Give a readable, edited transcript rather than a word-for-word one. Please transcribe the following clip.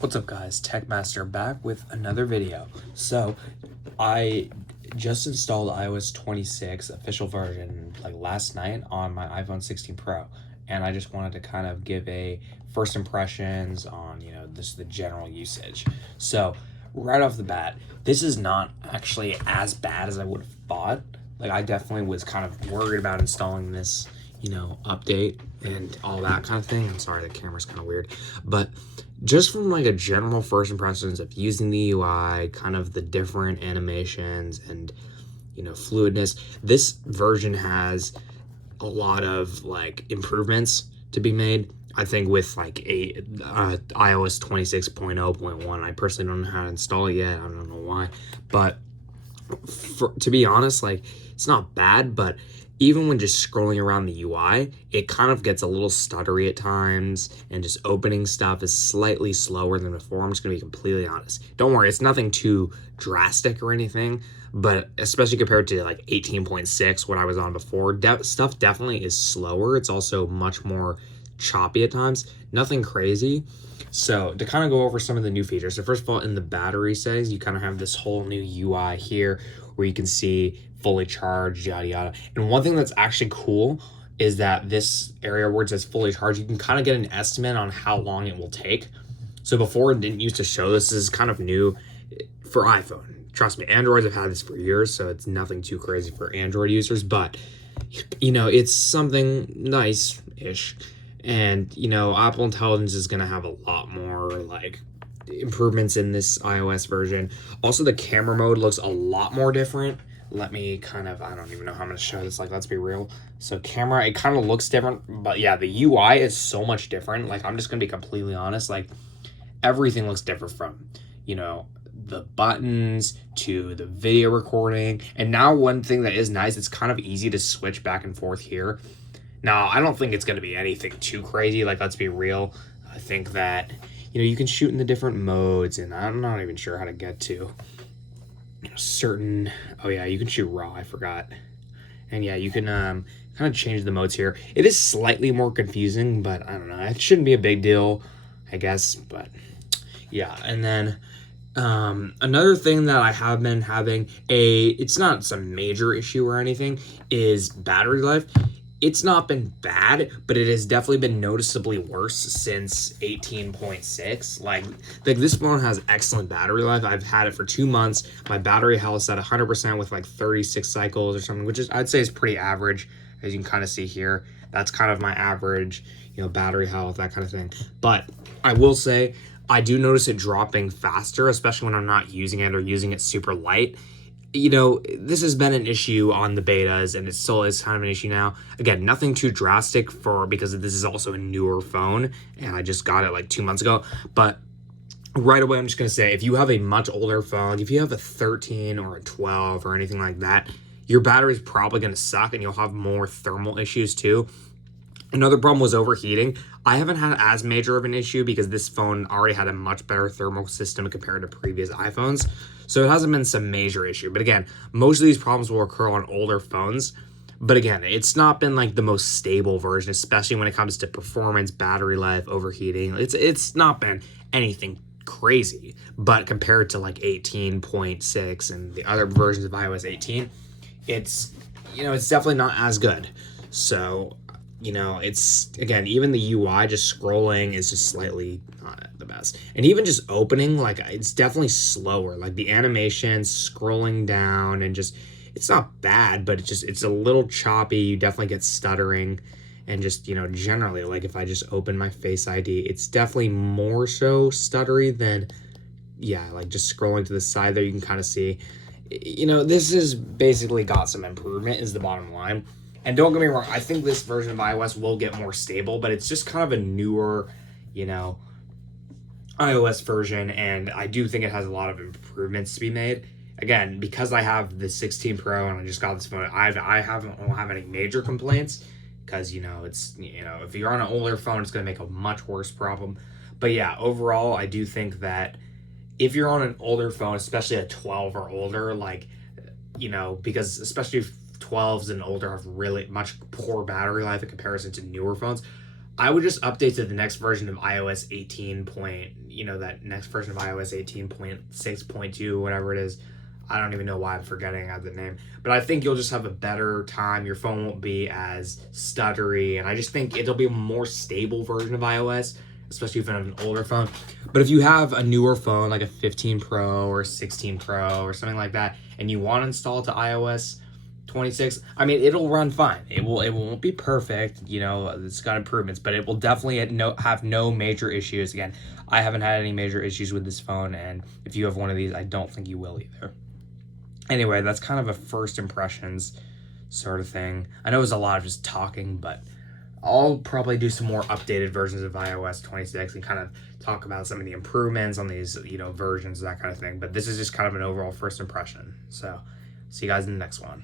What's up guys, Techmaster back with another video. So I just installed iOS 26 official version like last night on my iPhone 16 Pro, and I just wanted to kind of give a first impressions on this the general usage. So right off the bat, this is not actually as bad as I would have thought. Like I definitely was kind of worried about installing this update and all that kind of thing. I'm sorry, the camera's kind of weird, but just from like a general first impressions of using the UI, kind of the different animations and fluidness, this version has a lot of like improvements to be made. I think with like a iOS 26.0.1, I personally don't know how to install it yet. I don't know why, but to be honest, like it's not bad, but even when just scrolling around the UI, it kind of gets a little stuttery at times, and just opening stuff is slightly slower than before. I'm just gonna be completely honest. Don't worry, it's nothing too drastic or anything, but especially compared to like 18.6, what I was on before, stuff definitely is slower. It's also much more choppy at times. Nothing crazy. So to kind of go over some of the new features. So first of all, in the battery settings, you kind of have this whole new UI here where you can see fully charged, yada yada. And one thing that's actually cool is that this area where it says fully charged, you can kind of get an estimate on how long it will take. So before it didn't used to show this. This is kind of new for iPhone. Trust me, Androids have had this for years, so it's nothing too crazy for Android users, but it's something nice-ish. And Apple Intelligence is going to have a lot more like improvements in this iOS version. Also, the camera mode looks a lot more different. Let me I don't even know how I'm going to show this. Like, let's be real. So camera, it kind of looks different, but yeah, the UI is so much different. Like, I'm just going to be completely honest. Like, everything looks different from, the buttons to the video recording. And now one thing that is nice, it's kind of easy to switch back and forth here. Now, I don't think it's going to be anything too crazy. Like, let's be real. I think that, you can shoot in the different modes, and I'm not even sure how to get to certain... Oh, yeah, you can shoot RAW. I forgot. And, yeah, you can kind of change the modes here. It is slightly more confusing, but I don't know. It shouldn't be a big deal, I guess. But, yeah. And then another thing that I have been having it's not some major issue or anything, is battery life. It's not been bad, but it has definitely been noticeably worse since 18.6. Like this phone has excellent battery life. I've had it for 2 months. My battery health's at 100% with like 36 cycles or something, which is, I'd say, is pretty average, as you can kind of see here. That's kind of my average, battery health, that kind of thing. But I will say, I do notice it dropping faster, especially when I'm not using it or using it super light. This has been an issue on the betas, and it still is kind of an issue now. Again, nothing too drastic because this is also a newer phone, and I just got it like 2 months ago. But right away, I'm just going to say, if you have a much older phone, if you have a 13 or a 12 or anything like that, your battery is probably going to suck, and you'll have more thermal issues too. Another problem was overheating. I haven't had as major of an issue because this phone already had a much better thermal system compared to previous iPhones. So it hasn't been some major issue. But again, most of these problems will occur on older phones. But again, it's not been like the most stable version, especially when it comes to performance, battery life, overheating. It's not been anything crazy. But compared to like 18.6 and the other versions of iOS 18, it's definitely not as good. So it's, again, even the UI, just scrolling is just slightly not the best. And even just opening, like, it's definitely slower. Like, the animation, scrolling down, and just, it's not bad, but it's a little choppy. You definitely get stuttering. And just, generally, like, if I just open my Face ID, it's definitely more so stuttery than, yeah, like, just scrolling to the side there, you can kind of see. This has basically got some improvement, is the bottom line. And don't get me wrong, I think this version of iOS will get more stable, but it's just kind of a newer, iOS version, and I do think it has a lot of improvements to be made. Again, because I have the 16 Pro and I just got this phone, I don't have any major complaints, because, it's, if you're on an older phone, it's going to make a much worse problem. But yeah, overall, I do think that if you're on an older phone, especially a 12 or older, like, because especially if 12s and older have really much poor battery life in comparison to newer phones, I would just update to the next version of iOS 18 point, that next version of iOS 18.6.2, whatever it is. I don't even know why I'm forgetting the name. But I think you'll just have a better time. Your phone won't be as stuttery. And I just think it'll be a more stable version of iOS, especially if you have an older phone. But if you have a newer phone, like a 15 Pro or 16 Pro or something like that, and you want to install it to iOS 26, I mean, it'll run fine. It won't be perfect, it's got improvements, but it will definitely have no major issues. Again, I haven't had any major issues with this phone, and if you have one of these, I don't think you will either. Anyway, that's kind of a first impressions sort of thing. I know it was a lot of just talking, but I'll probably do some more updated versions of iOS 26 and kind of talk about some of the improvements on these, versions, that kind of thing. But this is just kind of an overall first impression. So, see you guys in the next one.